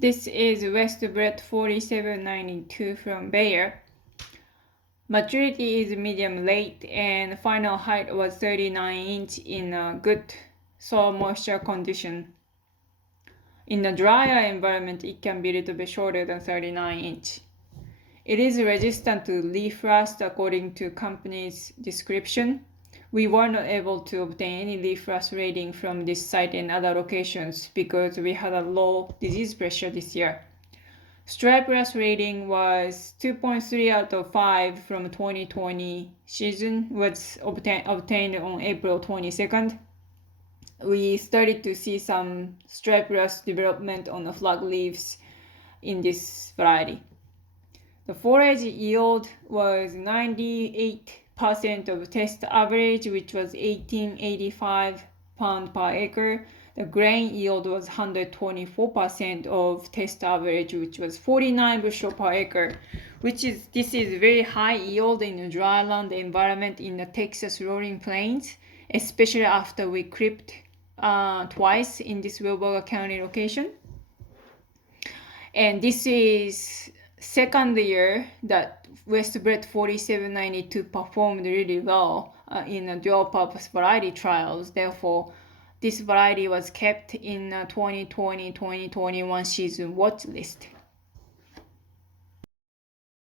This is Westbred 4792 from Bayer. Maturity is medium late and final height was 39 inch in a good soil moisture condition. In a drier environment, it can be a little bit shorter than 39 inch. It is resistant to leaf rust according to company's description. We were not able to obtain any leaf rust rating from this site and other locations because we had a low disease pressure this year. Stripe rust rating was 2.3 out of 5 from 2020 season, was obtained on April 22nd. We started to see some stripe rust development on the flag leaves in this variety. The forage yield was 98% of test average, which was 1885 pound per acre. The grain yield was 124% of test average, which was 49 bushel per acre, this is very high yield in a dry land environment in the Texas rolling plains, especially after we clipped twice in this Wilbarger County location. And this is second year that Westbred 4792 performed really well in a dual purpose variety trials. Therefore, this variety was kept in 2020-2021 season watch list.